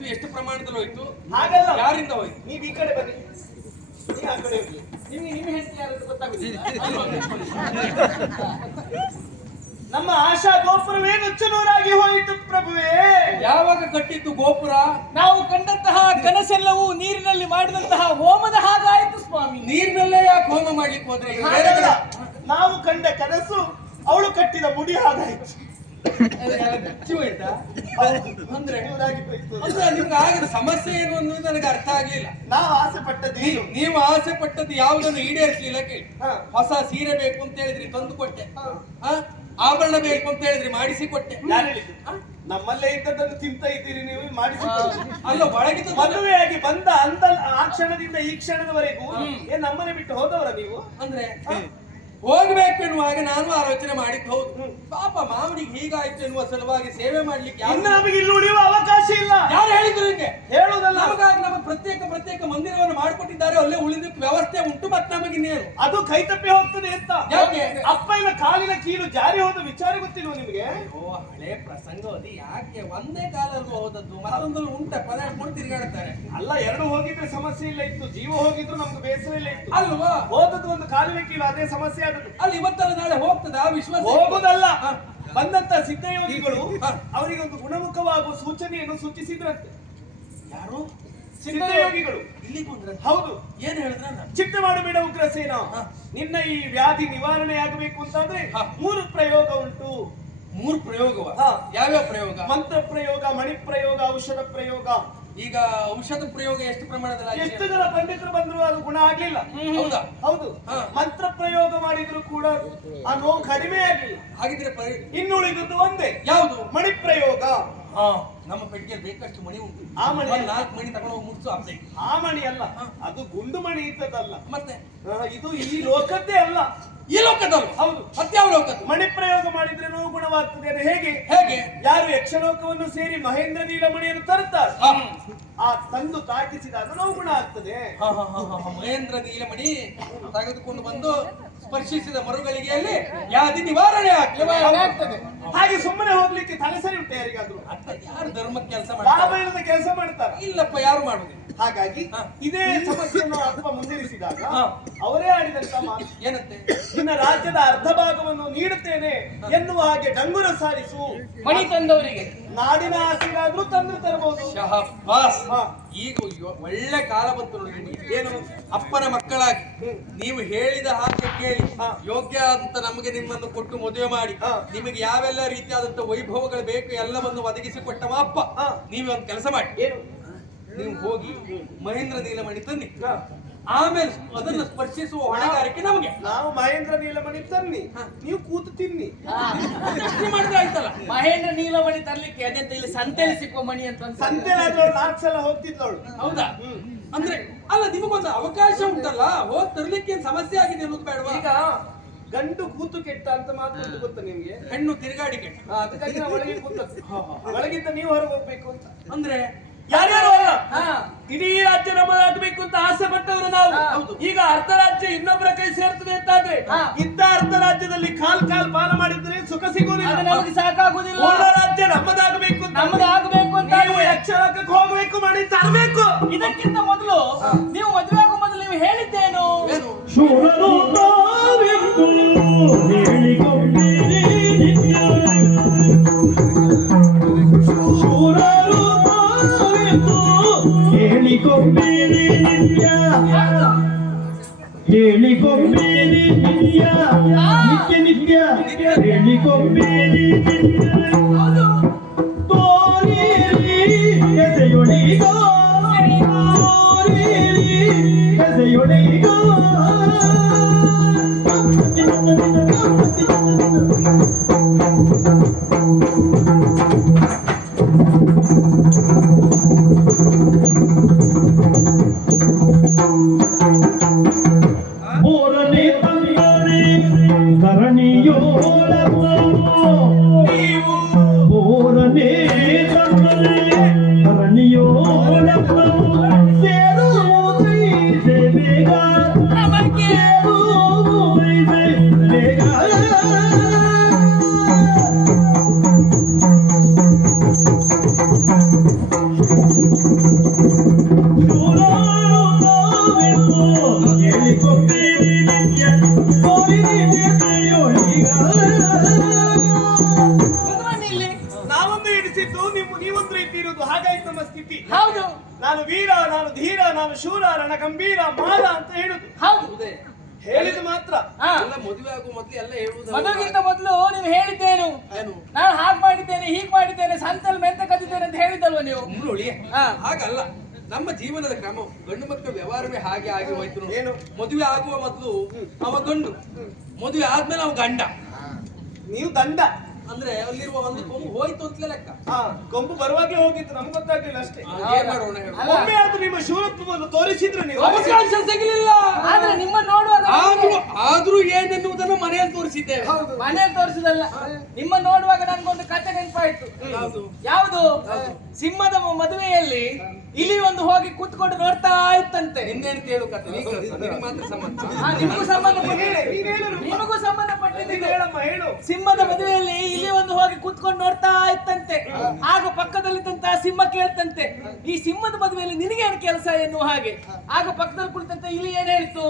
ಹೋಯ್ತು ಎಷ್ಟು ಪ್ರಮಾಣದಲ್ಲಿ ಹೋಯ್ತು? ಹಾಗಲ್ಲ. ಯಾರಿಂದ ಹೋಯ್ತು? ನೀವು ಈ ಕಡೆ ಬನ್ನಿ. ನೀ ಆ ಕಡೆ ಹೋಗ್ಲಿ ನಿಮ್ಗೆ ನಿಮ್ಮ ಹೆಂಡತಿ ಯಾರು ಗೊತ್ತಾಗುದಿಲ್ಲ ನಮ್ಮ ಆಶಾ ಗೋಪುರವೇ ನುಚ್ಚನೂರಾಗಿ ಹೋಯಿತು ಪ್ರಭುವೇ. ಯಾವಾಗ ಕಟ್ಟಿತ್ತು ಗೋಪುರ? ನಾವು ಕಂಡಂತಹ ಕನಸೆಲ್ಲವೂ ನೀರಿನಲ್ಲಿ ಮಾಡಿದಂತಹ ಹೋಮದ ಹಾಗಾಯಿತು ಸ್ವಾಮಿ. ನೀರಿನಲ್ಲೇ ಯಾಕೆ ಹೋಮ ಮಾಡ್ಲಿಕ್ಕೆ ಹೋದ್ರೆ? ಹಾಗಲ್ಲ. ನಾವು ಕಂಡ ಕನಸು ಅವಳು ಕಟ್ಟಿದ ಮುಡಿ ಹಾಗಾಯ್ತು. ನಿಮ್ಗೆ ಆಗದ ಸಮಸ್ಯೆ ಏನು ಅನ್ನೋದು ನನಗೆ ಅರ್ಥ ಆಗ್ಲಿಲ್ಲ ನಾವು ಆಸೆ ಪಟ್ಟದ್ದು ನೀವು ಆಸೆ ಪಟ್ಟದ್ದು ಯಾವುದನ್ನು ಈಡೇರಿಸಲಿಲ್ಲ ಕೇಳಿ. ಹೊಸ ಸೀರೆ ಬೇಕು ಅಂತ ಹೇಳಿದ್ರಿ ತಂದು ಕೊಟ್ಟೆ? ಆಭರಣ ಬೇಕು ಅಂತ ಹೇಳಿದ್ರಿ ಮಾಡಿಸಿ ಕೊಟ್ಟೆ? ನಮ್ಮಲ್ಲೇ ಇದ್ದದ್ದನ್ನು ತಿಂತ ಇದ್ದೀರಿ ನೀವು ಮಾಡಿಸಿ ಅಲ್ಲ ಒಳಗಿದ್ದು ಮದುವೆಯಾಗಿ ಬಂದ ಅಂದ ಆ ಕ್ಷಣದಿಂದ ಈ ಕ್ಷಣದವರೆಗೂ ಏನ್ ನಮ್ಮನೆ ಬಿಟ್ಟು ಹೋದವರ ನೀವು ಅಂದ್ರೆ ಹೋಗ್ಬೇಕು ಎನ್ನುವಾಗ ನಾನು ಆಲೋಚನೆ ಮಾಡಿದ್ದು ಹೌದು. ಪಾಪ ಮಾವನಿಗೆ ಹೀಗಾಯ್ತು ಎನ್ನುವ ಸಲುವಾಗಿ ಸೇವೆ ಮಾಡ್ಲಿಕ್ಕೆ ಯಾರು ನಮಗೆ ಇಲ್ಲಿ ಉಳಿಯುವ ಅವಕಾಶ ಇಲ್ಲ. ಯಾರು ಹೇಳಿದ್ರು ನಿಮಗೆ ಹೇಳುವುದಲ್ಲ. ನಮಗಾಗಿ ನಮಗೆ ಪ್ರತ್ಯೇಕ ಪ್ರತ್ಯೇಕ ಮಂದಿರವನ್ನು ಮಾಡಿಕೊಟ್ಟಿದ್ದಾರೆ ಅಲ್ಲೇ ಉಳಿದಕ್ಕೆ ವ್ಯವಸ್ಥೆ ಉಂಟು ಮತ್ತೆ ನಮಗಿನ್ನೇನು ಅದು ಕೈ ತಪ್ಪಿ ಹೋಗ್ತದೆ ಅಂತ. ಯಾಕೆ? ಅಪ್ಪನ ಕಾಲಿನ ಕೀಲು ಜಾರಿ ಹೋದ ವಿಚಾರ ಗೊತ್ತಿಲ್ವ ನಿಮಗೆ? ಓ ಹಳೆ ಪ್ರಸಂಗ ಅದು. ಯಾಕೆ? ಒಂದೇ ಕಾಲಲ್ಲೂ ಹೋದದ್ದು ಮತ್ತೊಂದಲ್ಲಿ ಉಂಟ ಪದ ಹಿಡ್ಕೊಂಡು ತಿರುಗಾಡ್ತಾರೆ ಅಲ್ಲ ಎರಡು ಹೋಗಿದ್ರೆ ಸಮಸ್ಯೆ ಇಲ್ಲ ಇತ್ತು. ಜೀವ ಹೋಗಿದ್ರು ನಮ್ಗೆ ಬೇಸರ ಇಲ್ಲ ಇತ್ತು. ಅಲ್ವಾ? ಹೋದದ್ದು ಒಂದು ಕಾಲಿನ ಕೀಲು ಅದೇ ಸಮಸ್ಯೆ ಅಲ್ಲಿ ಇವತ್ತಲ್ಲ ನಾಳೆ ಹೋಗ್ತದ ಆ ವಿಶ್ವಾಸ ಹೋಗೋದಲ್ಲ. ಬಂದಂತ ಸಿದ್ಧಯೋಗಿಗಳು. ಅವರಿಗೆ ಒಂದು ಗುಣಮುಖವಾಗುವ ಸೂಚನೆಯನ್ನು ಸೂಚಿಸಿದ್ರಂತೆ. ಯಾರು? ಸಿದ್ಧಯೋಗಿಗಳು. ಇಲ್ಲಿ ಬಂದ್ರೆ ಹೌದು. ಏನ್ ಹೇಳಿದ್ರ ಚಿಂತೆ ಮಾಡಬೇಡ ಉಗ್ರಸೇನ ಸೇನಾ ನಿನ್ನ ಈ ವ್ಯಾಧಿ ನಿವಾರಣೆ ಆಗಬೇಕು ಅಂತಂದ್ರೆ. ಮೂರು ಪ್ರಯೋಗ ಉಂಟು. ಮೂರು ಪ್ರಯೋಗವ. ಯಾವ್ಯಾವ ಪ್ರಯೋಗ? ಮಂತ್ರ ಪ್ರಯೋಗ ಮಣಿ ಪ್ರಯೋಗ ಔಷಧ ಪ್ರಯೋಗ ಈಗ ಔಷಧ ಪ್ರಯೋಗ ಎಷ್ಟು ಪ್ರಮಾಣದಲ್ಲಿ ಎಷ್ಟು ಜನ ಪಂಡಿತರು ಬಂದ್ರು ಅದು ಗುಣ ಆಗ್ಲಿಲ್ಲ. ಹೌದಾ? ಹೌದು. ಮಂತ್ರ ಪ್ರಯೋಗ ಮಾಡಿದ್ರು ಕೂಡ ಆ ನೋವು ಕಡಿಮೆ ಆಗ್ಲಿಲ್ಲ ಹಾಗಿದ್ರೆ ಇನ್ನುಳಿದದ್ದು ಒಂದೇ. ಯಾವುದು? ಮಣಿ ಪ್ರಯೋಗ. ಹಾ ನಮ್ಮ ಪೆಟ್ಟಿಗೆ ಬೇಕಷ್ಟು ಮಣಿ ಉಂಟು. ಆ ಮಣಿ ನಾಲ್ಕು ಮಣಿ ತಗೊಂಡು ಹೋಗಿ ಅಪ್ಡೇ ಆ ಮಣಿ. ಅಲ್ಲ. ಅದು ಗುಂಡು ಮಣಿ ಇದ್ದದಲ್ಲ ಮತ್ತೆ? ಇದು ಈ ಲೋಕದ್ದೇ ಅಲ್ಲ. ಈ ಲೋಕದಲ್ಲಿ. ಹೌದು. ಮತ್ಯಾವ ಲೋಕದ್ದು ಮಣಿ ಪ್ರಯೋಗ ಮಾಡಿದ್ರೆ ನೋವು ಗುಣವಾಗ್ತದೆ ಅದು ಹೇಗೆ? ಹೇಗೆ? ಯಾರು ಯಕ್ಷಲೋಕವನ್ನು ಸೇರಿ ಮಹೇಂದ್ರ ನೀಲಮಣಿಯನ್ನು ತರುತ್ತಾರೆ? ಆ ತಂದು ತಾಕಿಸಿದಾಗ ನೋವು ಗುಣ ಆಗ್ತದೆ. ಮಹೇಂದ್ರ ನೀಲಮಣಿ ತೆಗೆದುಕೊಂಡು ಬಂದು ಸ್ಪರ್ಶಿಸಿದ ಮರುಗಳಿಗೆಯಲ್ಲಿ ಯಾದಿ ನಿವಾರಣೆ ಆಗ್ತದೆ. ಹಾಗೆ ಸುಮ್ಮನೆ ಹೋಗ್ಲಿಕ್ಕೆ ತಲೆಸರಿ ಉಂಟು ಯಾರಿಗಾದ್ರು? ಯಾರು ಧರ್ಮ ಕೆಲಸ ಮಾಡ್ತಾರೆ? ಕೆಲಸ ಮಾಡ್ತಾರೆ. ಇಲ್ಲಪ್ಪ ಯಾರು ಮಾಡುದಿಲ್ಲ. ಹಾಗಾಗಿ. ಇದೇ ಸಮಸ್ಯೆಯನ್ನು ಅಥವಾ ಮುಂದಿರಿಸಿದಾಗ. ಅವರೇ ಆಡಿದಂತ ಮಾತು ಏನಂತೆ? ನಿನ್ನ ರಾಜ್ಯದ ಅರ್ಧ ಭಾಗವನ್ನು ನೀಡುತ್ತೇನೆ ಎನ್ನುವ ಹಾಗೆ ಡಂಗುರ ಸಾರಿಸು. ಮಣಿ ತಂದವರಿಗೆ. ನಾಡಿನ ಆಸೆಗಾದ್ರೂ ತಂದು ತರಬಹುದು. ಶಹಬ್ಬಾಸ್. ಈಗ ಒಳ್ಳೆ ಕಾಲ ಬಂತು ನೋಡಿ ಏನು? ಅಪ್ಪನ ಮಕ್ಕಳಾಗಿ. ನೀವು ಹೇಳಿದ ಹಾಗೆ ಕೇಳಿ. ಯೋಗ್ಯ ಅಂತ ನಮಗೆ ನಿಮ್ಮನ್ನು ಕೊಟ್ಟು ಮದುವೆ ಮಾಡಿ. ನಿಮಗೆ ಯಾವೆಲ್ಲ ರೀತಿಯಾದಂತ ವೈಭವಗಳು ಬೇಕು ಎಲ್ಲವನ್ನು ಒದಗಿಸಿಕೊಟ್ಟವ ಅಪ್ಪ. ನೀವೇ ಒಂದು ಕೆಲಸ ಮಾಡಿ. ಏನು? ನೀವು ಹೋಗಿ ಮಹೇಂದ್ರ ನೀಲಮಣಿ ತನ್ನಿ. ಆಮೇಲೆ ಅದನ್ನ ಸ್ಪರ್ಶಿಸುವ ಹೊಣೆಗಾರಿಕೆ ನಮಗೆ. ನಾವು ಮಹೇಂದ್ರ ನೀಲಮಣಿ ತನ್ನಿ. ನೀವು ಕೂತು ತಿನ್ನಿ. ಮಾಡಿದ್ರೆ ಆಯ್ತಲ್ಲ? ಮಹೇಂದ್ರ ನೀಲಮಣಿ ತರ್ಲಿಕ್ಕೆ ಅದೇ ಇಲ್ಲಿ ಸಂತೆಯಲ್ಲಿ ಸಿಕ್ಕುವ ಮಣಿ ಅಂತ. ಸಂತೆ ನಾಲ್ಕು ಸಲ ಹೋಗ್ತಿದ್ಲವಳು ಹೌದಾ? ಅಂದ್ರೆ ಅಲ್ಲ ನಿಮಗೊಂದು ಅವಕಾಶ ಉಂಟಲ್ಲ? ಹೋಗ್ ತರ್ಲಿಕ್ಕೆ ಏನ್ ಸಮಸ್ಯೆ ಆಗಿದೆ ಅನ್ನೋದು ಬೇಡವಾ? ಈಗ ಗಂಡು ಕೂತು ಕೆಟ್ಟ ಅಂತ ಮಾತ್ರ ಗೊತ್ತು ನಿಮ್ಗೆ? ಹೆಣ್ಣು ತಿರುಗಾಡಿ ಕೆಟ್ಟ. ಅದಕ್ಕಾಗಿ ಒಳಗೆ ಕೂತ ಒಳಗಿಂದ ನೀವು ಹೊರಗೆ ಹೋಗ್ಬೇಕು ಅಂತ. ಅಂದ್ರೆ ಯಾರ್ಯಾರು. ಇಡೀ ರಾಜ್ಯ ನಮ್ಮದಾಗಬೇಕು ಅಂತ ಆಸೆ ಪಟ್ಟವರು ನಾವು. ಹೌದು. ಈಗ ಅರ್ಧ ರಾಜ್ಯ ಇನ್ನೊಬ್ಬರ ಕೈ ಸೇರ್ತದೆ ಅಂತಾದ್ರೆ ಹಾ. ಇದ್ದ ಅರ್ಧ ರಾಜ್ಯದಲ್ಲಿ ಕಾಲ್ ಕಾಲ್ ಪಾಲ ಮಾಡಿದ್ರೆ ಸುಖ ಸಿಗುವುದಿಲ್ಲ. ನಮಗೆ ಸಾಕಾಗುದಿಲ್ಲ ರಾಜ್ಯ ನಮ್ಮದಾಗಬೇಕು ನಮ್ಮದಾಗಬೇಕು ನಮ್ಮದು ಆಗಬೇಕು ಅಂತ ನೀವು ಯಕ್ಷಲೋಕಕ್ಕೆ ಹೋಗ್ಬೇಕು ಮಾಡಿ ತರಬೇಕು. ಇದಕ್ಕಿಂತ ಮೊದಲು ನೀವು ಮದುವೆ ಆಗೋ ಮೊದಲು ನೀವು ಹೇಳಿದ್ದೇನು? ಹೇಳಿಕೊಂಡಿರಿ ಹೇಳಿಕೊಂಡಿರಿ ನಿತ್ಯ ನಿತ್ಯ ನಿತ್ಯ ಹೇಳಿಕೊಂಡಿರಿ ನಿತ್ಯ ತೋರಿರಿ ಎಸೆಯೊಳಿಗೋ ತೋರಿರಿ ಎಸೆಯೊಳಿಗೋ ಹಾಗಾಯ್ತು ನಮ್ಮ ಸ್ಥಿತಿ. ಹೌದು. ನಾನು ವೀರ ನಾನು ಧೀರ ನಾನು ಶೂರ ರಣ ಗಂಭೀರ ಮಾರ ಅಂತ ಹೇಳುದು. ಹೌದು. ಹೇಳಿದ ಮಾತ್ರ. ಹಾ. ಎಲ್ಲ ಮದುವೆ ಆಗುವ ಮೊದ್ಲು ಎಲ್ಲ ಹೇಳುವುದು ಮದುವೆಗಿಂತ ಮೊದಲು ನೀವು ಹೇಳಿದ್ದೇನು. ಏನು? ನಾನು ಹಾಗೆ ಮಾಡಿದ್ದೇನೆ ಹೀಗ್ ಮಾಡಿದ್ದೇನೆ ಸಂತಲ್ ಮೆಂತ ಕದಿದ್ದೇನೆ ಅಂತ ಹೇಳಿದ್ದಲ್ವ ನೀವು? ಮುರುಳಿ ಹಾ. ಹಾಗಲ್ಲ. ನಮ್ಮ ಜೀವನದ ಕ್ರಮ ಗಂಡು ಮಕ್ಕಳ ವ್ಯವಹಾರವೇ ಹಾಗೆ ಆಗಿ ಹೋಯ್ತು. ಏನು? ಮದುವೆ ಆಗುವ ಮೊದಲು ಅವ ಗಂಡು. ಮದುವೆ ಆದ್ಮೇಲೆ ಅವ ಗಂಡ. ನೀವು ದಂಡ. ಅಂದ್ರೆ ಅಲ್ಲಿರುವ ಒಂದು ಕೊಂಬು ಹೋಯ್ತು ಅಂತಲೇ ಲೆಕ್ಕ. ಹಾ ಕೊಂಬು ಬರುವಾಗಲೇ ಹೋಗಿತ್ತು ನಮ್ಗೆ ಗೊತ್ತಾಗ್ಲಿಲ್ಲ ಅಷ್ಟೇ. ಆ, ಏನ್ ಮಾಡೋಣ ಹೇಳು? ಒಮ್ಮೆ ಆದ್ರೂ ನಿಮ್ಮ ಶೂರತ್ವವನ್ನು ತೋರಿಸಿದ್ರೆ ನೀವು ಅವಕಾಶ ಸಿಗಲಿಲ್ಲ. ಆದ್ರೆ ನಿಮ್ಮ ನೋಡುವಾಗ ಆದ್ರೂ ಆದ್ರೂ ಏನೆನ್ನುವುದನ್ನು ಮನೆಯಲ್ಲಿ ತೋರಿಸಿದ್ದೇವೆ. ಮನೆಯಲ್ಲಿ ತೋರಿಸಿದಲ್ಲ ನಿಮ್ಮ ನೋಡುವಾಗ ನನ್ಗೊಂದು ಕತೆ ನೆನಪಾಯ್ತು. ಯಾವುದು? ಯಾವುದು? ಸಿಂಹದ ಮ- ಮದುವೆಯಲ್ಲಿ ಇಲ್ಲಿ ಒಂದು ಹೋಗಿ ಕೂತ್ಕೊಂಡು ನೋಡ್ತಾ ಇತ್ತಂತೆ. ಇನ್ನೇನು ಕೇಳು ಕತೆ? ಮಾತ್ರ ಸಂಬಂಧ. ಹಾ, ನಿಮಗೂ ಸಂಬಂಧಪಟ್ಟ ಹೇಳು, ನೀನ್ ಹೇಳು ರೂಪ. ನಿಮಗೂ ಸಂಬಂಧಪಟ್ಟಿದ್ದು ನೀನ್ ಹೇಳಮ್ಮ ಹೇಳು. ಸಿಂಹದ ಮದುವೆಯಲ್ಲಿ ಇಲ್ಲಿ ಒಂದು ಹೋಗಿ ಕೂತ್ಕೊಂಡು ನೋಡ್ತಾ ಇತ್ತಂತೆ. ಆಗ ಪಕ್ಕದಲ್ಲಿದ್ದಂತಹ ಸಿಂಹ ಕೇಳ್ತಂತೆ. ಈ ಸಿಂಹದ ಮದುವೆಯಲ್ಲಿ ನಿನಗೇನು ಕೆಲಸ ಎನ್ನುವ ಹಾಗೆ. ಆಗ ಪಕ್ಕದಲ್ಲಿ ಕುಳಿತಂತೆ ಇಲ್ಲಿ ಏನ್ ಹೇಳ್ತು?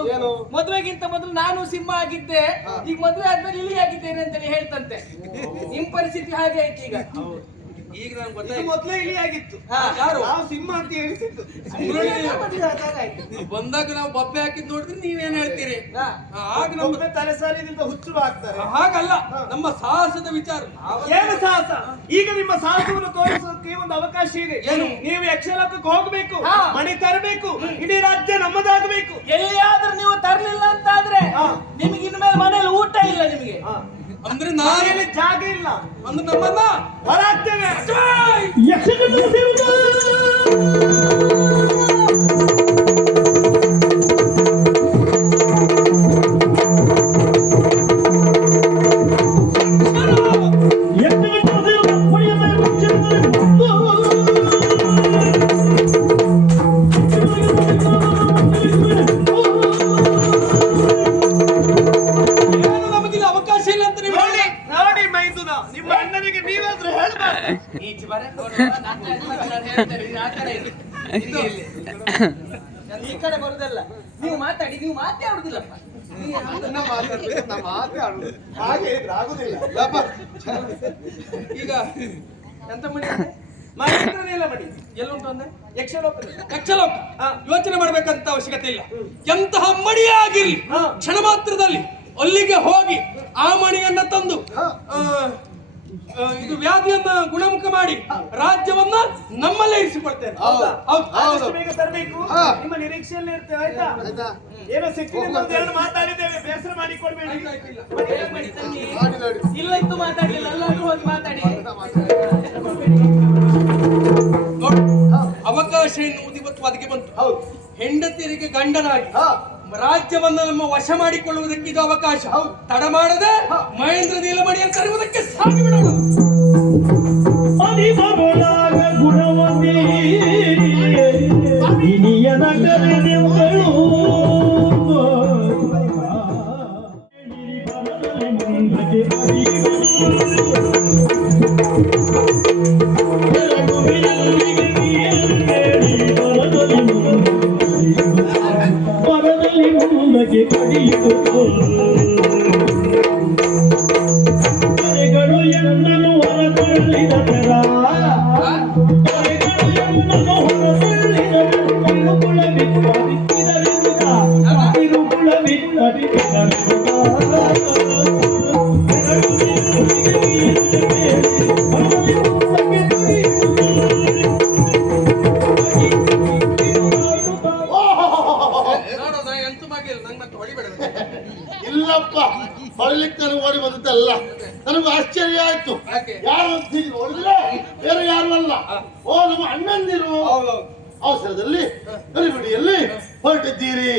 ಮದುವೆಗಿಂತ ಮೊದಲು ನಾನು ಸಿಂಹ ಆಗಿದ್ದೆ. ಈಗ ಮದುವೆ ಆದ್ಮೇಲೆ ಇಲಿ ಆಗಿದ್ದೇನೆ ಅಂತ ಹೇಳ್ತಂತೆ. ನಿಮ್ ಪರಿಸ್ಥಿತಿ ಹಾಗೆ ಆಯ್ತು ಈಗ. ಈಗ ನಾನು ಗೊತ್ತಾಯ್ತು. ಮೊದ್ಲೇ ಇಲಿಯಾಗಿತ್ತು ಆಗಿತ್ತು. ಯಾರು? ನಾವು ಸಿಂಹ ಅಂತ ಹೇಳಿಸಿತ್ತು ಬಂದಾಗ ನಾವು ಬಬ್ಬೆ ಹಾಕಿದ್ ನೋಡಿದ್ರೆ ನೀವೇನ್ ಹೇಳ್ತೀರಿ. ಆಗ ನಮ್ಮ ತಲೆ ಸಾರಿದಿಂದ ಹುಚ್ಚು ಹಾಕ್ತಾರೆ ಹಾಗಲ್ಲ. ನಮ್ಮ ಸಾಹಸದ ವಿಚಾರ. ಏನು ಸಾಹಸ? ಈಗ ನಿಮ್ಮ ಸಾಹಸವನ್ನು ತೋರಿಸೋಕೆ ಒಂದು ಅವಕಾಶ ಇದೆ. ಏನು? ನೀವು ಯಕ್ಷಲೋಕಕ್ಕೆ ಹೋಗ್ಬೇಕು. ಮಣಿ ತರಬೇಕು. ಇಡೀ ರಾಜ್ಯ ನಮ್ಮದಾಗಬೇಕು. ಎಲ್ಲಿಯಾದ್ರೂ ನೀವು ತರ್ಲಿಲ್ಲ ಅಂತಾದ್ರೆ ಹಾ. ನಿಮಗೆ ಇನ್ಮೇಲೆ ಮನೇಲಿ ಊಟ ಇಲ್ಲ ನಿಮಗೆ ಹಾ. ಅಂದ್ರೆ ನಾನು ಮನೆಯಲ್ಲಿ ಜಾಗ ಇಲ್ಲ ಅಂದ್ರೆ ನಮ್ಮನ್ನ ಹೊರಾಗ್ತೇವೆ ಯಕ್ಷಗಂಡ ಈಗ ಎಂತ ಮಾಡಿ ಇಲ್ಲ ಮಡಿ ಎಲ್ಲುಂಟು ಅಂದ್ರೆ ಯಕ್ಷಲೋಕ. ಯಕ್ಷಲೋಕ. ಯೋಚನೆ ಮಾಡ್ಬೇಕಂತ ಅವಶ್ಯಕತೆ ಇಲ್ಲ. ಎಂತಹ ಮಣಿಯೇ ಆಗಿರ್ಲಿ. ಕ್ಷಣ ಮಾತ್ರದಲ್ಲಿ ಅಲ್ಲಿಗೆ ಹೋಗಿ ಆ ಮಣಿಯನ್ನ ತಂದು ಇದು ವ್ಯಾಧಿಯನ್ನ ಗುಣಮುಖ ಮಾಡಿ ರಾಜ್ಯವನ್ನ ನಮ್ಮಲ್ಲೇ ಇರಿಸಿಕೊಳ್ತೇನೆ. ಹೌದಾ? ಆದಷ್ಟು ಬೇಗ ತರಬೇಕು. ನಿಮ್ಮ ನಿರೀಕ್ಷೆಯಲ್ಲಿ ಇರ್ತೇವೆ ಆಯ್ತಾ? ಏನೋ ಸಿಕ್ಕಿದೆ ಎರಡು ಮಾತಾಡಿದ್ದೇವೆ. ಬೇಸರ ಮಾಡಿ ತಂಗಿ? ಇಲ್ಲ. ಇತ್ತು ಮಾತಾಡ್ಲಿಲ್ಲ ಅಲ್ಲಾದ್ರೂ ಹೋಗಿ ಮಾತಾಡಿ. ನೋಡು, ಅವಕಾಶ ಎನ್ನುವುದು ಇವತ್ತು ಅದಕ್ಕೆ ಬಂತು. ಹೌದು. ಹೆಂಡತಿಯರಿಗೆ ಗಂಡನಾಗಿ ಹಾ. ರಾಜ್ಯವನ್ನ ನಮ್ಮ ವಶ ಮಾಡಿಕೊಳ್ಳುವುದಕ್ಕೆ ಇದು ಅವಕಾಶ. ತಡ ಮಾಡದೆ ಮಹೇಂದ್ರ ನೀಲಮಣಿಯನ್ನು ತರುವುದಕ್ಕೆ ಸಾಗಿ ಬಿಡೋಣ ಅನಿಮಗಳಾಗ ನನಗೆ ಓಡಿ ಬಂದದ್ದಲ್ಲ ನನಗೆ ಆಶ್ಚರ್ಯ ಆಯ್ತು. ಯಾರು ನೋಡಿದ್ರೆ ಬೇರೆ ಯಾರು ಅಲ್ಲ. ಓ ನಮ್ಮ ಅಣ್ಣಂದಿರು. ಅವಸರದಲ್ಲಿ ಗಡಿಬಿಡಿಯಲ್ಲಿ ಹೊರಟಿದ್ದೀರಿ.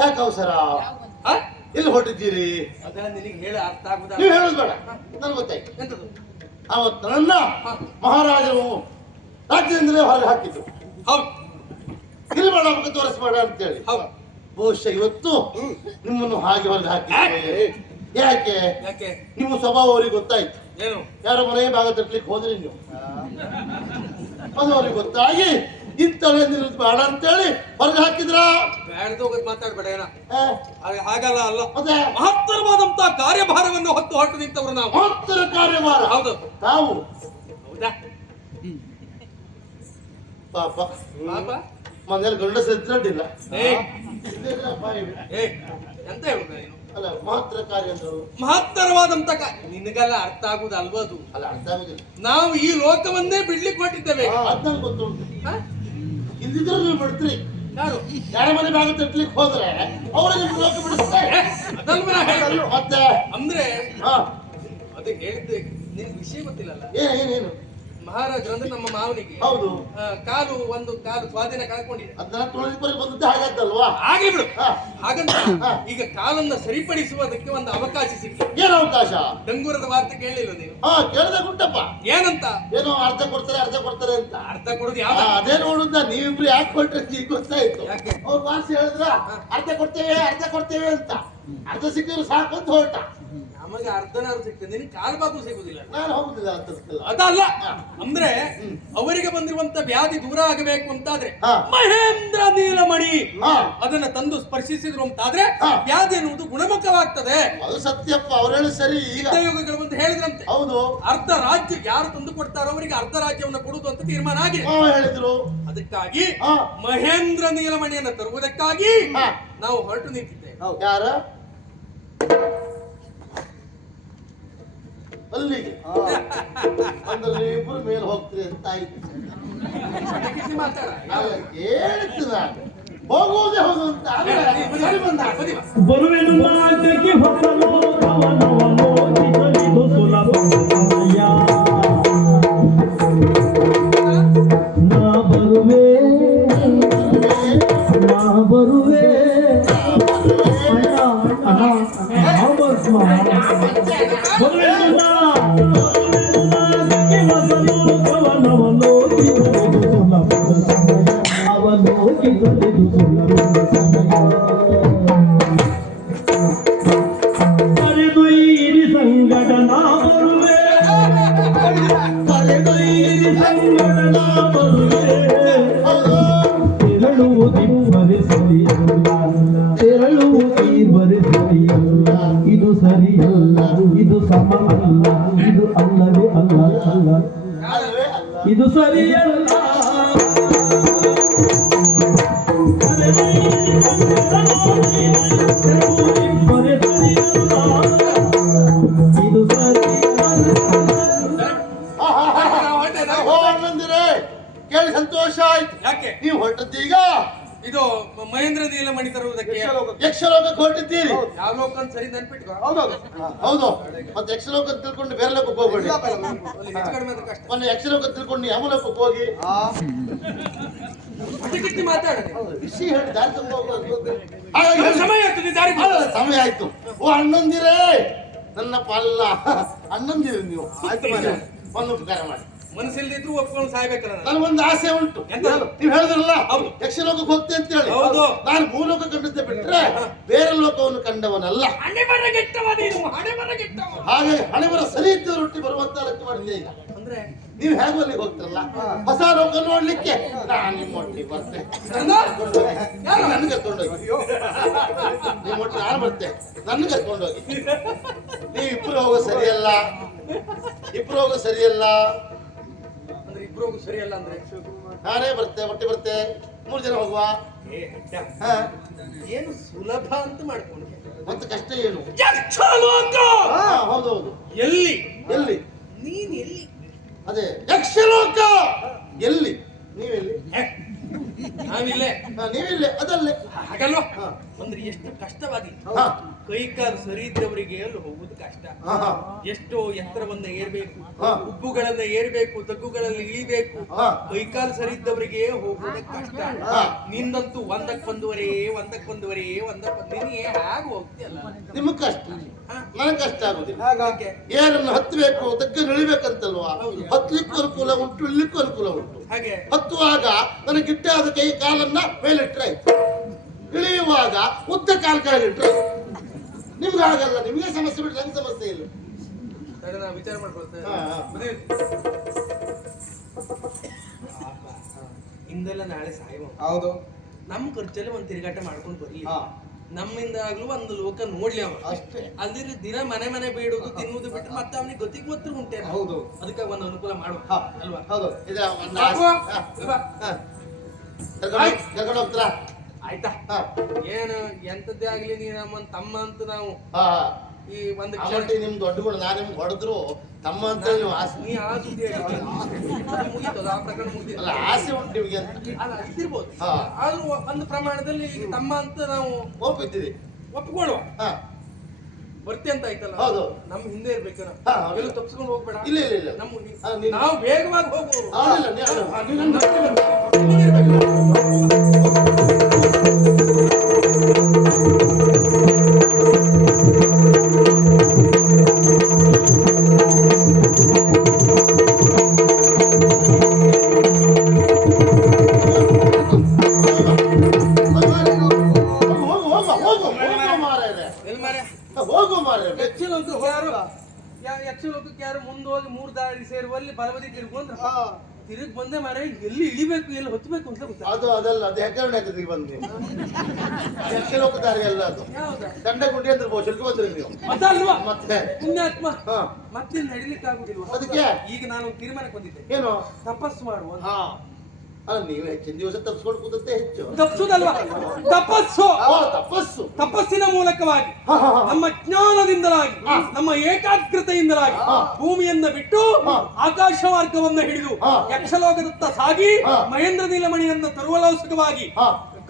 ಯಾಕೆ ಅವಸರ? ಎಲ್ಲಿ ಹೊರಟಿದ್ದೀರಿ? ನೀವು ಹೇಳೋದು ಬೇಡ. ನನಗೆ ಗೊತ್ತಾಯ್ತು. ಅವತ್ತು ನನ್ನ ಮಹಾರಾಜರು ರಾಜ್ಯದಿಂದಲೇ ಹೊರಗೆ ಹಾಕಿದ್ರು. ಹೌದು. ಇಲ್ಲಿ ಬೇಡ ತೋರಿಸ್ಬೇಡ ಅಂತೇಳಿ. ಬಹುಶಃ ಇವತ್ತು ನಿಮ್ಮನ್ನು ಹಾಗೆ ಹೊರಗೆ ಹಾಕಿದ್ದೇವೆ. ಯಾಕೆ? ಯಾಕೆ? ನಿಮ್ಮ ಸ್ವಭಾವ ಅವ್ರಿಗೆ ಗೊತ್ತಾಯ್ತು. ಏನು? ಯಾರ ಮನೆ ಭಾಗ ತಟ್ಲಿಕ್ಕೆ ಹೋದ್ರಿ ನೀವು. ಅದು ಅವ್ರಿಗೆ ಗೊತ್ತಾಗಿ ಇಂಥವ್ರು ನಿಲ್ಲದು ಬೇಡ ಅಂತೇಳಿ ಹೊರಗೆ ಹಾಕಿದ್ರ? ಮಾತಾಡ್ಬೇಡ ಏನ. ಹಾಗೆ ಹಾಗಲ್ಲ ಅಲ್ಲ. ಮತ್ತೆ? ಮಹತ್ತರವಾದಂತ ಕಾರ್ಯಭಾರವನ್ನು ಹೊತ್ತು ಹೊರಟು ನಿಂತವರು ನಾವು. ಮಹತ್ತರ ಕಾರ್ಯಭಾರ. ಹೌದು. ತಾವು. ಹೌದಾ? ಪಾಪ. ಪಾಪ? ಮನೇಲಿ ಗಂಡಸ ಏ. ಎಂತ ಹೇಳುದ ಅಲ್ಲ ಮಹತ್ತರ ಕಾರ್ಯ ಮಹತ್ತರವಾದಂತ ಕಾ ನಿನಗೆಲ್ಲ ಅರ್ಥ ಆಗುದು ಅಲ್ವದು ಅಲ್ಲ ಅರ್ಥ ಆಗುದಿಲ್ಲ. ನಾವು ಈ ಲೋಕವನ್ನೇ ಬಿಡ್ಲಿಕ್ಕೆ ಕೊಟ್ಟಿದ್ದೇವೆ ಅದ್ ನಂಗೆ ಗೊತ್ತುಂಟು. ಹ? ಇಲ್ದಿದ್ರೆ ನೀವು ಬಿಡ್ತೀರಿ. ಯಾರು? ಯಾರ ಮನೆ ಭಾಗ ತಟ್ಲಿಕ್ಕೆ ಹೋದ್ರೆ ನಿಮ್ಗೆ ಲೋಕ ಬಿಡಿಸ್ತಾರೆ. ಮತ್ತೆ? ಅಂದ್ರೆ ಹಾ. ಅದು ಹೇಳಿದ್ದೆ ನಿನ್ ವಿಷಯ ಗೊತ್ತಿಲ್ಲಲ್ಲ? ಏ ಏನೇನು ಮಹಾರಾಜರು ಅಂದ್ರೆ ನಮ್ಮ ಮಾವನಿಗೆ. ಹೌದು. ಕಾಲು ಒಂದು ಕಾಲು ಸ್ವಾಧೀನ ಕಳ್ಕೊಂಡಿದೆ. ಬಂದದ್ದು ಆಗತ್ತಲ್ವಾ ಆಗ್ಲಿ ಬಿಡು. ಹಾಗಂತ. ಈಗ ಕಾಲನ್ನ ಸರಿಪಡಿಸುವುದಕ್ಕೆ ಒಂದು ಅವಕಾಶ ಸಿಕ್ಕಿದೆ. ಏನ್ ಅವಕಾಶ? ಡಂಗೂರದ ವಾರ್ತೆ ಕೇಳಿಲ್ಲ ನೀನು ಹಾ ಕೇಳ್ದೆ ಗುಂಟಪ್ಪ. ಏನಂತ? ಏನೋ ಅರ್ಧ ಕೊಡ್ತಾರೆ ಅರ್ಧ ಕೊಡ್ತಾರೆ ಅಂತ. ಅರ್ಧ ಕೊಡುದು ಯಾವ ಅದೇ ನೋಡುದ ನೀವಿಬ್ರು ಯಾಕೆ ಕೊಟ್ರೆ? ಗೊತ್ತಾಯ್ತು? ಅವ್ರು ಭಾಷೆ ಹೇಳಿದ್ರ ಅರ್ಧ ಕೊಡ್ತೇವೆ ಅರ್ಧ ಕೊಡ್ತೇವೆ ಅಂತ. ಅರ್ಧ ಸಿಕ್ಕಿದ್ರು ಸಾಕು ಅಂತ ಹೊರಟ ನಮಗೆ ಅರ್ಧನಾರು ಸಿಗ್ತದೆ. ನಿನ್ ಕಾಲು ಸಿಗುದಿಲ್ಲ. ನಾನು ಹೋಗುದಿಲ್ಲ ಅಂತದಕ್ಕೆಲ್ಲ ಅದಲ್ಲ. ಅಂದ್ರೆ ಅವರಿಗೆ ಬಂದಿರುವಂತ ವ್ಯಾಧಿ ದೂರ ಆಗಬೇಕು ಅಂತಾದ್ರೆ ಹಾ. ಮಹೇಂದ್ರ ನೀಲಮಣಿ ಹಾ. ಅದನ್ನ ತಂದು ಸ್ಪರ್ಶಿಸಿದ್ರು ಅಂತಾದ್ರೆ ಹಾ. ವ್ಯಾಧಿ ಅನ್ನುವುದು ಗುಣಮುಖವಾಗ್ತದೆ. ಅದು ಸತ್ಯಪ್ಪ ಅವ್ರು ಹೇಳಿ ಸರಿ ಈಗ. ಯುದ್ಧಯೋಗಗಳು ಅಂತ ಹೇಳಿದ್ರಂತೆ. ಹೌದು. ಅರ್ಧ ರಾಜ್ಯ ಯಾರು ತಂದು ಕೊಡ್ತಾರೋ ಅವರಿಗೆ ಅರ್ಧ ರಾಜ್ಯವನ್ನು ಕೊಡುವುದು ಅಂತ ತೀರ್ಮಾನ ಆಗಿದೆ. ಮಾವ ಹೇಳಿದ್ರು. ಅದಕ್ಕಾಗಿ ಹಾ. ಮಹೇಂದ್ರ ನೀಲಮಣಿಯನ್ನು ತರುವುದಕ್ಕಾಗಿ ಹಾ. ನಾವು ಹೊರಟು ನಿಂತಿದ್ದೇವೆ. ಯಾರ? ಅಲ್ಲಿಗೆ. ಅಂದ್ರೆ ಇಬ್ರು ಮೇಲೆ ಹೋಗ್ತೀರಿ ಅಂತ ಆಯ್ತು. ಕೇಳಿದ್ದು ನಾನು. ಹೋಗುವುದೇ ಹೋಗು ಅಂತ. ಆಮೇಲೆ ಸರಿ ಬಂದ ಬದಿ ಬಾ. ಬರುವೆನು ಅವನವಲೋಚಿಸಲಿದು ಸುಲಭವಯ್ಯ. ಕೇಳಿ ಸಂತೋಷ ಆಯ್ತು ಯಾಕೆ? ನೀವು ಈಗ ಇದು ಮಹೇಂದ್ರ ನೀಲಮಣಿ ತರುವುದಕ್ಕೆ ಯಕ್ಷಲೋಕಕ್ಕೆ ಹೊರಟಿದ್ದೀರಿ. ಯಾವ ಲೋಕ ಅಂತ ಸರಿ ನೆನ್ಪಿಟ್ಕೋ ಹಾ, ಹೌದು. ಮತ್ತೆ ಯಕ್ಷಲೋಕ ತಿಳ್ಕೊಂಡು ಬೇರೆ ಲೋಕಕ್ಕೆ ಹೋಗ್ಬೇಡಿ. ಮೊನ್ನೆ ಯಕ್ಷಲೋಕ ತಿಳ್ಕೊಂಡು ಯಮಲೋಕಕ್ಕೆ ಹೋಗಿ. ಕಿಟ್ಟಿ ಮಾತಾಡದೆ ವಿಷಯ ಹೇಳಿ ದಾರಿ ಹೇಳಿ. ಸಮಯ ಆಗ್ತದೆ ದಾರಿ ಬಿಡು. ಸಮಯ ಆಯ್ತು ಓ ಅಣ್ಣಂದಿರೇ ನನ್ನ ಪಲ್ಲ ಅಣ್ಣಂದಿರ ನೀವು ಆಯ್ತು ಮಾರ್ರೆ. ಒಂದು ಉಪಕಾರ ಮಾಡಿ ಮನಸ್ಸಿಲ್ದಿದ್ರು ಒಪ್ಕೊಂಡು ಸಾಯ್ಬೇಕಲ್ಲ ನಾನು. ನನಗೊಂದು ಆಸೆ ಉಂಟು? ನೀವು ಹೇಳಿದ್ರಲ್ಲ ಹೌದು. ಯಕ್ಷಲೋಕಕ್ಕೆ ಹೋಗ್ತೆ ಅಂತ ಹೇಳಿ ಹೌದು. ನಾನು ಭೂಲೋಕ ಕಂಡದ್ದೆ ಬಿಟ್ರೆ ಬೇರೆ ಲೋಕವನ್ನು ಕಂಡವನಲ್ಲ ಹಣೆ ಬರ ಗೆಟ್ಟವ ನೀನು ಹಣೆ ಬರ ಹಾಗೆ ಹಣೆಬರ ಸರಿ ಇದ್ದ ರೊಟ್ಟಿ ಬರುವಂತ ಲೆಕ್ಕ ಮಾಡಿದೆ ಈಗ ನೀವು ಹೇಗೂ ಅಲ್ಲಿಗೆ ಹೋಗ್ತಿರಲ್ಲ ಹೊಸ ರೋಗ ನೋಡ್ಲಿಕ್ಕೆ ನಾನು ನಿಮ್ಮ ಒಟ್ಟಿಗೆ ಬರ್ತೆ? ನನ್ನ? ಕರ್ಕೊಂಡೋಗಿ ನಿಮ್ಮ ಒಟ್ಟಿಗೆ ನಾನು ಬರ್ತೆ. ನನ್ಗೆ ಕರ್ಕೊಂಡೋಗಿ ನೀವು ಇಬ್ರು ಹೋಗೋ ಸರಿಯಲ್ಲ? ಇಬ್ರು ಹೋಗೋ ಸರಿಯಲ್ಲ? ಅಂದ್ರೆ ಇಬ್ರು ಸರಿಯಲ್ಲ ಅಂದ್ರೆ ನಾನೇ ಬರ್ತೆ ಒಟ್ಟಿಗೆ ಬರ್ತೆ. ಮೂರು ಜನ ಹೋಗುವ? ಏನು ಸುಲಭ ಅಂತ ಮಾಡ್ಕೊಂಡೆ. ಮತ್ತೆ ಕಷ್ಟ ಏನು? ಹೌದೌದು ಹಾ ಹೌದು ಹೌದು ಎಲ್ಲಿ? ಎಲ್ಲಿ? ನೀನ್ ಎಲ್ಲಿ ಅದೇ ಯಕ್ಷಲೋಕ! ಎಲ್ಲಿ? ನೀವೆಲ್ಲಿ? ನಾವಿಲ್ಲೇ. ನೀವೆಲ್ಲಿ. ಅದಲ್ಲೇ. ಹಾಗಲ್ವಾ. ಅಂದ್ರೆ ಎಷ್ಟು ಕಷ್ಟವಾಗಿ ಹಾ. ಕೈ ಕಾಲು ಸರಿ ಇದ್ದವರಿಗೆ ಅಲ್ಲಿ ಹೋಗುದು ಕಷ್ಟ. ಎಷ್ಟು ಎತ್ತರವನ್ನ ಏರ್ಬೇಕು. ಉಬ್ಬುಗಳನ್ನ ಏರ್ಬೇಕು ತಗ್ಗುಗಳಲ್ಲಿ ಇಳಿಬೇಕು ಕೈ ಕೈಕಾಲು ಸರಿ ಇದ್ದವರಿಗೆ ಹೋಗುವುದು ಕಷ್ಟ. ನಿಂದಂತೂ ಒಂದಕ್ ಒಂದುವರೆ ಒಂದಕ್ಕೆ ಒಂದುವರೆ ಒಂದಕ್ ಹಾಗೆ ಹೋಗ್ತಿಯಲ್ಲ. ನಿಮಗ್ ಕಷ್ಟ. ನನಗೆ ಕಷ್ಟ ಆಗುದಿಲ್ಲ. ಹಾಗೆ ಏರನ್ನು ಹತ್ತಬೇಕು ತಗ್ಗನ್ನು ಇಳಿಬೇಕಂತಲ್ವಾ ಹೌದು. ಹತ್ಲಿಕ್ಕೂ ಅನುಕೂಲ ಉಂಟು ಇಳ್ಲಿಕ್ಕೂ ಅನುಕೂಲ ಉಂಟು. ಹಾಗೆ. ಹತ್ತುವಾಗ ನನಗೆ ಗಿಟ್ಟಾದ ಕೈ ಕಾಲನ್ನ ಮೇಲಿಟ್ರೆ ಆಯ್ತು. ಇಳಿಯುವಾಗ ಉದ್ದ ಕಾಲ್ ಕಾಲಿಟ್ರೆ ನಿಮ್ಗೆ ಆಗಲ್ಲ ನಿಮ್ಗೆ ಸಮಸ್ಯೆ ಬಿಟ್ಟು ನಂಗೆ ಸಮಸ್ಯೆ ಇಲ್ಲ. ವಿಚಾರ ಮಾಡ್ಕೊಳ್ತೇನೆ ಹಾ, ಹಾ. ಮದುವೆ. ಪಾಪ. ಇಂದೆಲ್ಲ ನಾಳೆ ಸಾಯುವ ಹೌದು. ನಮ್ಮ ಖರ್ಚಲ್ಲಿ ಒಂದ್ ತಿರುಗಾಟ ಮಾಡ್ಕೊಂಡು ಬರ್ಲಿ. ಹಾ. ನಮ್ಮಿಂದ ಆಗ್ಲೂ ಒಂದು ಲೋಕ ನೋಡ್ಲಿ ಅವ. ಅಷ್ಟೇ. ಅಲ್ದಿರ ದಿನ ಮನೆ ಮನೆ ಬೇಡುದು ತಿನ್ನುವುದು ಬಿಟ್ಟು ಮತ್ತೆ ಅವನಿಗೆ ಗೊತ್ತಿಗೆ ಗೊತ್ತಿರ ಉಂಟೆ ಹೌದು. ಅದಕ್ಕೆ ಒಂದು ಅನುಕೂಲ ಮಾಡುವ ಹಾ. ಅಲ್ವಾ? ಹೌದು. ಕರ್ಕೊಂಡು ಹೋಗ್ತೀರಾ? ಆಯ್ತಾ ಏನು ಎಂತದ್ದೇ ಆಗ್ಲಿ ನೀ ನಮ್ಮ ತಮ್ಮ ಅಂತ ನಾವು ಈ ಒಂದು ಕ್ಷಣ ಅಮೌಂಟ್ ನಿಮ್ ದೊಡ್ಡ ಗುಣ ನಾನು ನಿಮ್ಗೆ ಹೊಡೆದ್ರು ತಮ್ಮ ಅಂತ ನೀವು ಆಸೆ ನೀ ಆಸೆ ಆ ಪ್ರಕರಣ ಮುಗಿದಿಲ್ಲ ಅಲ್ಲ ಆಸೆ ಉಂಟು ನಿಮ್ಗೆ ಅಂತ ಅಲ್ಲ ಇದ್ದಿರ್ಬೋದು ಹಾ. ಆದ್ರೂ ಒಂದು ಪ್ರಮಾಣದಲ್ಲಿ ಈಗ ತಮ್ಮ ಅಂತ ನಾವು ಒಪ್ಪಿದ್ದೀವಿ ಒಪ್ಕೊಳ್ಳುವ ಬರ್ತಿ ಅಂತ ಆಯ್ತಲ್ಲ ಹೌದು. ನಮ್ಮ ಹಿಂದೆ ಇರ್ಬೇಕು. ಎಲ್ಲೂ ತಪ್ಪಿಸ್ಕೊಂಡು ಹೋಗ್ಬೇಡ ಇಲ್ಲ ಇಲ್ಲ ಇಲ್ಲ ನಮ್ಮ ನೀನು- ನಾವು ವೇಗವಾಗಿ ಹೋಗುವವರು ಬಲಬದಿ ತಿರುಗು ಬಂದೆ ಮಾರ ಎಲ್ಲಿ ಇಳಿಬೇಕು ಎಲ್ಲಿ ಹೊತ್ತಬೇಕು ಅಂತ ಗೊತ್ತಾ ಅದು ಅದಲ್ಲ ಅದು ಹೆಗ್ಗರಣೆ ಹಾಕಿದ್ರಿಗೆ ಬಂದು ನೀವು. ಯಕ್ಷಲೋಕ ಎಲ್ಲ ಅದು. ದಂಡ ಗುಂಡಿ ಅಂದ್ರೆ ಶುಲ್ಕ ಬಂದ್ರಿ ನೀವು. ಅದಲ್ವಾ ಮತ್ತೆ. ಪುಣ್ಯಾತ್ಮ. ಹಾ. ಮತ್ತೆ ನಡಿಲಿಕ್ಕೆ ಆಗುದಿಲ್ವಾ ಅದಕ್ಕೆ? ಈಗ ನಾನು ತೀರ್ಮಾನಕ್ಕೆ ಬಂದಿದ್ದೆ. ಏನು? ತಪಸ್ಸು ಮಾಡುವ ಹಾ. ಅಲ್ಲ ನೀವು ಹೆಚ್ಚಿನ ದಿವಸ ತಪ್ಪಿಸ್ಕೊಂಡು ಹೆಚ್ಚು. ತಪ್ಸುದಲ್ವಾ? ತಪಸ್ಸು. ತಪಸ್ಸು. ತಪಸ್ಸಿನ ಮೂಲಕವಾಗಿ. ನಮ್ಮ ಜ್ಞಾನದಿಂದಲಾಗಿ ನಮ್ಮ ಏಕಾಗ್ರತೆಯಿಂದಲಾಗಿ. ಭೂಮಿಯನ್ನ ಬಿಟ್ಟು. ಆಕಾಶ ಮಾರ್ಗವನ್ನು ಹಿಡಿದು. ಯಕ್ಷಲೋಕದತ್ತ ಸಾಗಿ. ಮಹೇಂದ್ರ ನೀಲಮಣಿಯನ್ನ ತರುವಲೋಸಕವಾಗಿ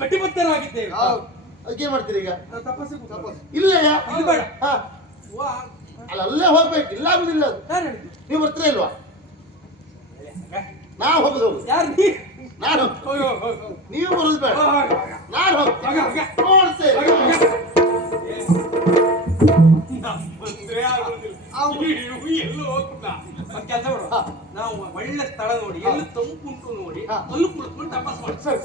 ಕಟಿಬದ್ಧರಾಗಿದ್ದೇವೆ. ಅದಕ್ಕೆ ಮಾಡ್ತೀರಿ ಈಗ? ತಪಸ್ಸು. ಇಲ್ಲ ಇದು ಬೇಡ. ಅಲ್ಲ ಅಲ್ಲೇ ಹೋಗ್ಬೇಕು. ಇಲ್ಲ ಆಗುದಿಲ್ಲ ನೀವು ಬರ್ತೀರಾ ಇಲ್ವಾ? ನಾ ಹೋಗುದು ಹೋಗುದು. ಯಾರು ನೀ? ನಾನು. ನೀವು ಬರೋದು ಬೇಡ. ನಾನು ಕೆಲಸ ಮಾಡುವ ನಾವು ಒಳ್ಳೆ ಸ್ಥಳ ನೋಡಿ ಎಲ್ಲಿ ತಂಪುಂಟು ನೋಡಿ ಹಾ. ಅಲ್ಲೂ ಕುಳಿತುಕೊಂಡು ತಪಾಸ್ ಮಾಡಿ. ಸರಿ,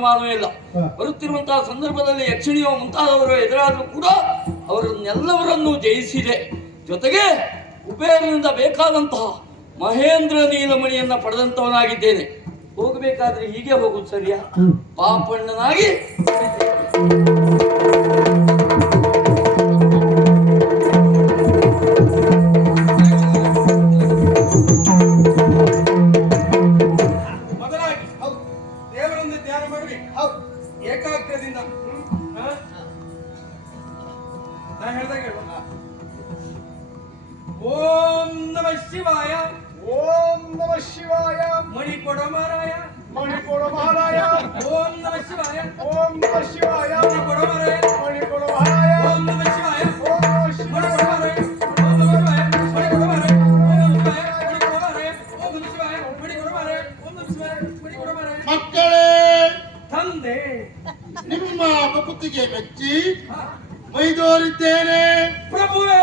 ಅನುಮಾನವೇ ಇಲ್ಲ. ಬರುತ್ತಿರುವಂತಹ ಸಂದರ್ಭದಲ್ಲಿ ಯಕ್ಷಿಣಿಯೋ ಮುಂತಾದವರು ಎದುರಾದರೂ ಕೂಡ ಅವರನ್ನೆಲ್ಲವರನ್ನೂ ಜಯಿಸಿದೆ. ಜೊತೆಗೆ ಕುಬೇರನಿಂದ ಬೇಕಾದಂತಹ ಮಹೇಂದ್ರ ನೀಲಮಣಿಯನ್ನ ಪಡೆದಂತವನಾಗಿದ್ದೇನೆ ಹೋಗಬೇಕಾದ್ರೆ ಹೀಗೆ ಹೋಗುದು ಸರಿಯಾ? ಪಾಪಣ್ಣನಾಗಿ ಕೊಡ ಮಾರಾಯ ಓಂ ನಮ ಶಿವಾಯ ಮಣಿ ಕೊಡ ಮಾರಾಯ ಓಂ ನಮ ಶಿವಾಯ ಮಣಿ ಕೊಡ ಮಾರಾಯ ಓಂ ನಮ ಶಿವಾಯ ಮಣಿ ಕೊಡ ಮಾರಾಯ ಓಂ ನಮ ಶಿವಾಯ ಮಣಿ ಕೊಡ ಮಾರಾಯ ಮಕ್ಕಳೇ ತಂದೆ ನಿಮ್ಮ ಭಕುತಿಗೆ ಮೆಚ್ಚಿ ಮೈದೋರಿದ್ದೇನೆ ಪ್ರಭುವೇ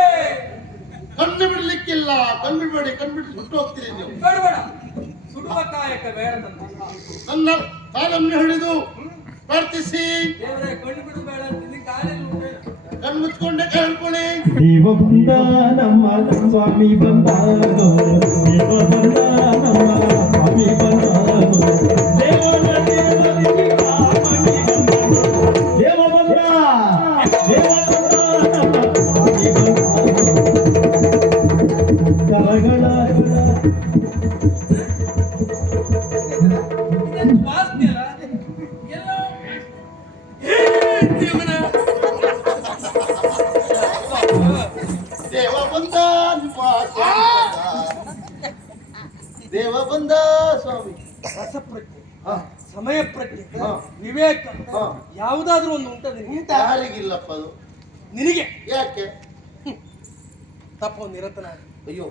ಕಣ್ಣು ಬಿಡ್ಲಿಕ್ಕಿಲ್ಲ ಕಣ್ಣು ಬಿಡಿ ಕಣ್ಣು ಬಿಟ್ಟು ಸುಟ್ಟು ಹೋಗ್ತೀರಿ ನೀವು ತಂದೆ ನನ್ನ ಕಾಲನ್ನು ಹಿಡಿದು ಪ್ರಾರ್ಥಿಸಿ ದೇವರೇ ಕಣ್ಣು ಬಿಡು ಬೇಡ ನಿನ್ನ ಕಾಲಲ್ಲಿ ಉಂಟು. ಕಣ್ಣು ಮುಚ್ಕೊಂಡೆ ಕೇಳ್ಕೊಳ್ಳಿ. ದೇವ ಬಂದ ನಮ್ಮ ಸ್ವಾಮಿ ಬಂದ ದೇವ ಬಂದ ನಮ್ಮ ನಿರತನಾಗಿ. ಅಯ್ಯೋ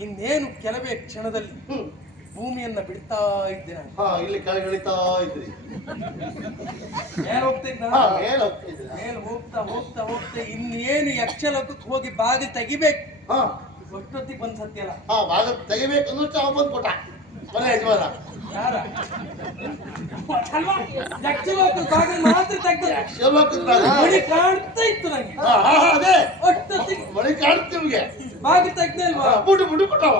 ಇನ್ನೇನು ಕೆಲವೇ ಕ್ಷಣದಲ್ಲಿ ಭೂಮಿಯನ್ನ ಬಿಡ್ತಾ ಇದ್ದೆ ನಾನು. ಹಾ ಇಲ್ಲಿ ಕೆಳಗಿಳಿತಾ ಇದ್ರಿ. ಮೇಲೆ ಹೋಗ್ತಾ ಇದ್ದ? ಮೇಲೆ ಹೋಗ್ತಾ ಇದ್ರಿ ಮೇಲೆ ಹೋಗ್ತಾ ಹೋಗ್ತಾ ಹೋಗ್ತಾ ಇನ್ನೇನು ಯಕ್ಷಲೋಕಕ್ಕೆ ಹೋಗಿ ಬಾಗಿ ತೆಗಿಬೇಕು? ಹಾ. ಅಷ್ಟೊತ್ತಿಗೆ ಬಂದ್ ಸತ್ಯಲ್ಲ? ಹಾ ಭಾಗ ತೆಗಿಬೇಕು ಅಂದ್ರೆ ಚಾ ಬಂದು ಕೊಟ್ಟ. ಮನೆ ಯಜಮಾನ. ಯಾರ? ಯಕ್ಷಲೋಕ ಬಾಗಿ ಮಾತ್ರ ತೆಗ್ದು ಯಕ್ಷಲೋಕ ಕಾಣ್ತಾ ಇತ್ತು ನಂಗೆ. ಕಾಣ್ತಿವ್ಗೆ ಅದೇ. ಮಳೆ ಕಾಣುತ್ತೆ ನಿಮ್ಗೆ ಬಾಗಿ ತೆಗ್ದೆ ಅಲ್ವಾ ಬುಡು ಬುಡು ಕೊಟ್ಟವ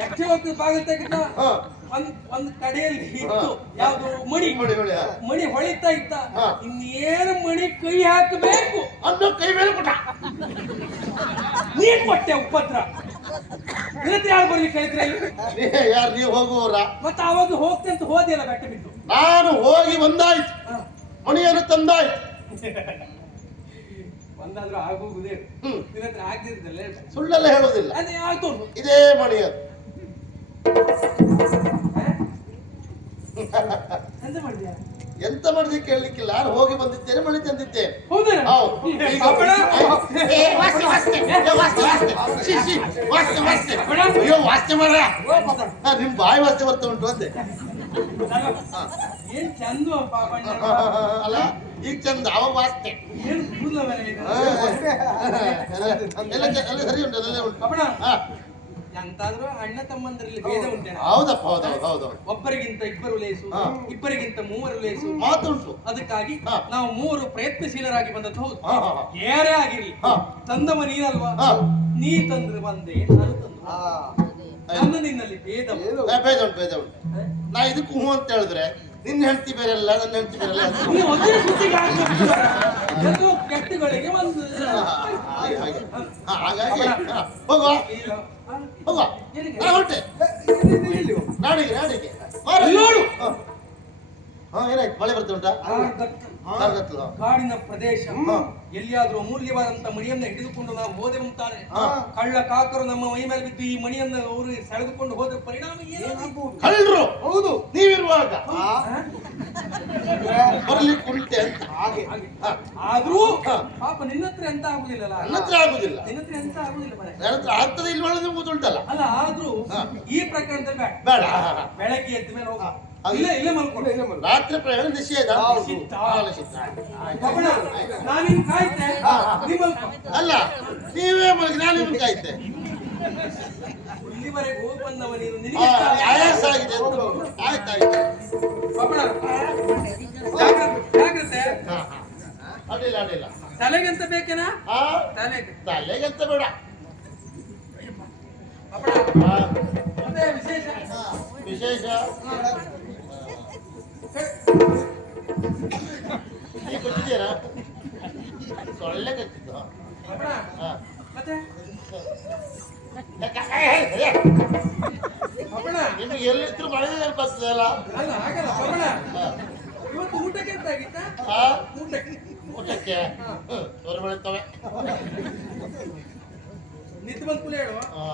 ಯಕ್ಷಲೋಕದ ಬಾಗಿ ತೆಗ್ದ ಹಾ. ಒಂದ್ ಒಂದ್ ಕಡೆಯಲ್ಲಿ. ಇತ್ತು ಯಾವ್ದು ಮಣಿ ನೋಡಿ ಮಣಿ ಹೊಳಿತಾ ಇತ್ತ. ಹಾ. ಇನ್ನೇನು ಮಣಿ ಕೈ ಹಾಕಬೇಕು? ಅನ್ನೋ ಕೈ ಮೇಲೆ ಕೊಟ್ಟ. ನೀನ್ ಕೊಟ್ಟೆ ಉಪದ್ರ. ನಿರತಿ ಯಾರು ಬರ್ಲಿಕ್ಕೆ ಹೇಳಿದ್ರೆ ಯಾರು ನೀವು ಹೋಗುವವರ ಮತ್ತೆ ಅವಾಗ ಹೋಗ್ತೆ ಅಂತ ಹೋದಿಯಲ್ಲ ಬೆಟ್ಟ ಬಿದ್ದು ನಾನು ಹೋಗಿ ಬಂದಾಯ್ತು. ಹಾ. ಮಣಿಯನ್ನು ತಂದಾಯ್ತು. ಒಂದಾದ್ರೂ ಆಗೋಗುದೇ ಸುಳ್ಳೆಲ್ಲ ಹೇಳೋದಿಲ್ಲ. ಅದೇ ಆಯ್ತು. ಇದೇ ಮಣಿ ಅದು. ಎಂತ ಮಾಡಿದ್ಯಾ? ಎಂತ ಮಾಡಿದೆ ಕೇಳಲಿಕ್ಕಿಲ್ಲ. ನಾನು ಹೋಗಿ ಬಂದಿದ್ದೇನೆ ಮಳೆ ತಂದಿದ್ದೆ. ಅಯ್ಯೋ ವಾಸ್ತೆ ಮಾಡ ನಿಮ್ ಬಾಯಿ ವಾಸ್ತೆ ಬರ್ತಾ ಉಂಟು ಹಾ, ಅಲ್ಲ ಈಗ ಚಂದ. ಅವ ವಾಸ್ತೆ. ಹಾ. ಹಾ, ಎಂತಾದ್ರೂ ಅಣ್ಣ ತಮ್ಮಂದರಲ್ಲಿ ಭೇದ ಉಂಟೇನ? ಹೌದಪ್ಪ ಹೌದೌದು ಹೌದೌದು ಒಬ್ಬರಿಗಿಂತ ಇಬ್ಬರು ಲೇಸು ಇಬ್ಬರಿಗಿಂತ ಮೂವರು ಲೇಸು. ಮಾತುಂಟು ಅದಕ್ಕಾಗಿ ನಾವು ಮೂವರು ಪ್ರಯತ್ನಶೀಲರಾಗಿ ಬಂದದ್ದು ಹೌದು. ಹಾ, ಹಾ, ಹಾ. ಯಾರೇ ಆಗಿರ್ಲಿ. ಹಾ. ತಂದವ ನೀನಲ್ವಾ? ಹಾ. ನೀ ತಂದ್ರೆ ಬಂದೆ ನಾನು ತಂದು ನನ್ನ ನಿನ್ನಲ್ಲಿ ಭೇದ ಭೇದ ಉಂಟು ಬೇಜ ಉಂಟು. ನಾ ಇದಕ್ಕೂ ಹ್ಞೂ ಅಂತ ಹೇಳಿದ್ರೆ ನಿನ್ನ ಹೆಂಡತಿ ಬೇರೆ ಅಲ್ಲ ನನ್ನ ಹೆಂಡತಿ ಬೇರೆ ಅಲ್ಲ ಅಂತ. ನೀವು ಒಂದೇ ಸುದ್ದಿಗೆ ಆಗ್ಬೇಕು. ಎಲ್ಲೋ ಕೆಟ್ಟಗಳಿಗೆ ಒಂದು ಹಾಗೆ, ಹಾಗೆ. ಹಾ, ಹಾಗಾಗಿ ಹಾ, ಹೋಗುವ ಇಲ್ಲ. ಆ, ಹೋಗುವ ಎಲ್ಲಿಗೆ? ನಾ ಹೊರಟೆ ನಾಡಿಗೆ. ಹಾ. ಹಾ ಏನಾಯ್ತು ಮಳೆ ಬರ್ತಾ ಉಂಟಾ ಆ, ಕಾಡಿನ ಪ್ರದೇಶ. ಎಲ್ಲಿಯಾದ್ರೂ ಅಮೂಲ್ಯವಾದಂತ ಮಣಿಯನ್ನ ಹಿಡಿದುಕೊಂಡು ನಾವು ಹೋದೆವಂತಾನೆ ಹಾ. ಕಳ್ಳ ಕಾಕರು ನಮ್ಮ ಮೈ ಮೇಲೆ ಬಿದ್ದು ಈ ಮಣಿಯನ್ನ ಅವರು ಸೆಳೆದುಕೊಂಡು ಹೋದ ಪರಿಣಾಮ ಏನಾಗಬಹುದು ಕಳ್ಳರು! ಹೌದು. ನೀವಿರುವಾಗ. ಹಾ? ಬರ್ಲಿಕ್ಕೆ ಉಂಟೆ ಅಂತ. ಹಾಗೆ. ಆದ್ರೂ ಪಾಪ ನಿನ್ನ ಹತ್ರ ಎಂತ ಆಗುದಿಲ್ಲಲ್ಲ? ನನ್ನ ಹತ್ರ ಆಗುದಿಲ್ಲ. ನಿನ್ನ ಹತ್ರ ಎಂತ ಆಗುದಿಲ್ಲ ನನ್ನ ಹತ್ರ ಆಗ್ತದೆ ಇಲ್ವಲ್ಲ ನಿಮ್ಗೆ ಉಂಟಲ್ಲ ಅಲ್ಲ ಆದ್ರೂ ಈ ಪ್ರಕರಣದಲ್ಲಿ ಬೇಡ. ಬೇಡ. ಬೆಳಗ್ಗೆ ಎದ್ದ ಮೇಲೆ ಹೋಗ. ಇಲ್ಲೇ ಇಲ್ಲೇ ಮಲ್ಕೊಂಡು ರಾತ್ರಿ ಪ್ರಯಾಣ ನಿಷೇಧ? ನಾನಿನ್ ಕಾಯ್ತೆ. ಅಲ್ಲ ನೀವೇ ಮಲಗಿ ನಾನು ನಿಮ್ಗೆ ಕಾಯ್ತೆ. ಇಲ್ಲಿವರೆಗೆ ಬಂದವ ನೀನು. ನಿನಗೆ ಇಷ್ಟ ಆಗಿದೆ. ಆಯಾಸ ಆಗಿದೆ ಅಂತ. ಆಯ್ತಾಯ್ತು ಕಬ್ಬಣ ಜಾಗ್ರತೆ ಜಾಗ್ರತೆ. ಹಾ, ಹಾ. ಅಡ್ಡಿಲ್ಲ ಅಡ್ಡಿಲ್ಲ. ತಲೆಗೆಂತ ಬೇಕೇನಾ? ಆ ತಲೆಗೆ. ತಲೆಗೆಂತ ಬೇಡ. ಮತ್ತೆ ವಿಶೇಷ? ವಿಶೇಷ? ಕೊಟ್ಟಿದ್ದೀರಾ ಸೊಳ್ಳೆ ಕಚ್ಚಿದ್ದು ಹಾ. ಮತ್ತೆ ನಿಮಗೆ ಎಲ್ಲಿದ್ರು ಮಳೆ ಬರ್ತದೆ ಅಲ್ಲ ಆಗಲ್ಲ ಕಬ್ಬಣ ಇವತ್ತು ಊಟಕ್ಕೆ ಅಂತ ಆಗಿತ್ತಾ ಊಟಕ್ಕೆ ಊಟಕ್ಕೆ ಹ್ಮ್, ಸೊಳ್ಳೆ ಬೆಳಿತವೆ ನಿಂತು ಬಂದು ಕುಲ ಹೇಳುವ ಆ.